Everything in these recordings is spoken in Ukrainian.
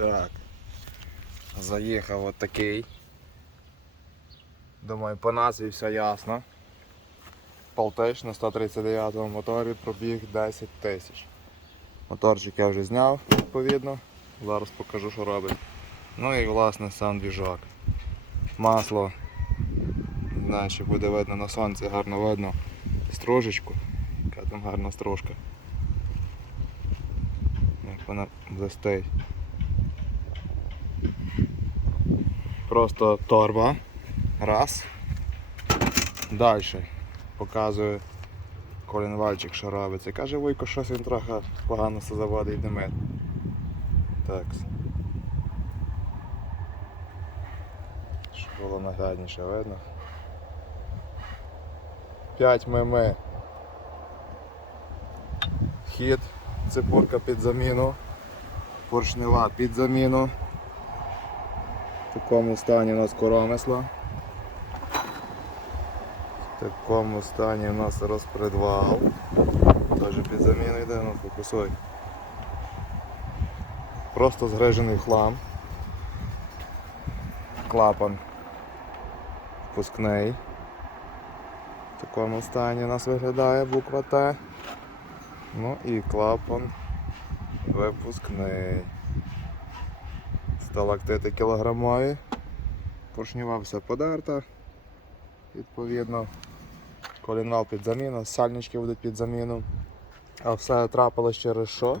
Так. Заїхав от такий. Думаю, по назві все ясно. Полтиш на 139 моторі пробіг 10 тисяч. Моторчик я вже зняв, відповідно. Зараз покажу, що робить. Ну і власне сам двіжок. Масло. Не знаю, чи буде видно на сонці, гарно видно стружечку. Яка там гарна стружка. Як вона блистить. Просто торба. Раз. Далі. Показую Колін Вальчик, що робиться. Каже, Вуйко, щось він трохи погано все заводить димить. Так. Щоб було наглядніше видно. 5 мм. Хід, цепурка під заміну, поршнева під заміну. Такому стані у нас коромисла. В такому стані у нас розпредвал. Теж під заміну йде, ну фокусуй. Просто згрижений хлам. Клапан впускний. В такому стані у нас виглядає буква Т. Ну і клапан випускний. Сталактити кілограмові. Поршнева вся подерта. Відповідно, колінвал під заміну, сальнички будуть під заміну. А все трапилось через що?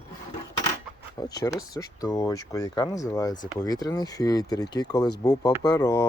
От через цю штучку, яка називається повітряний фільтр, який колись був паперовий.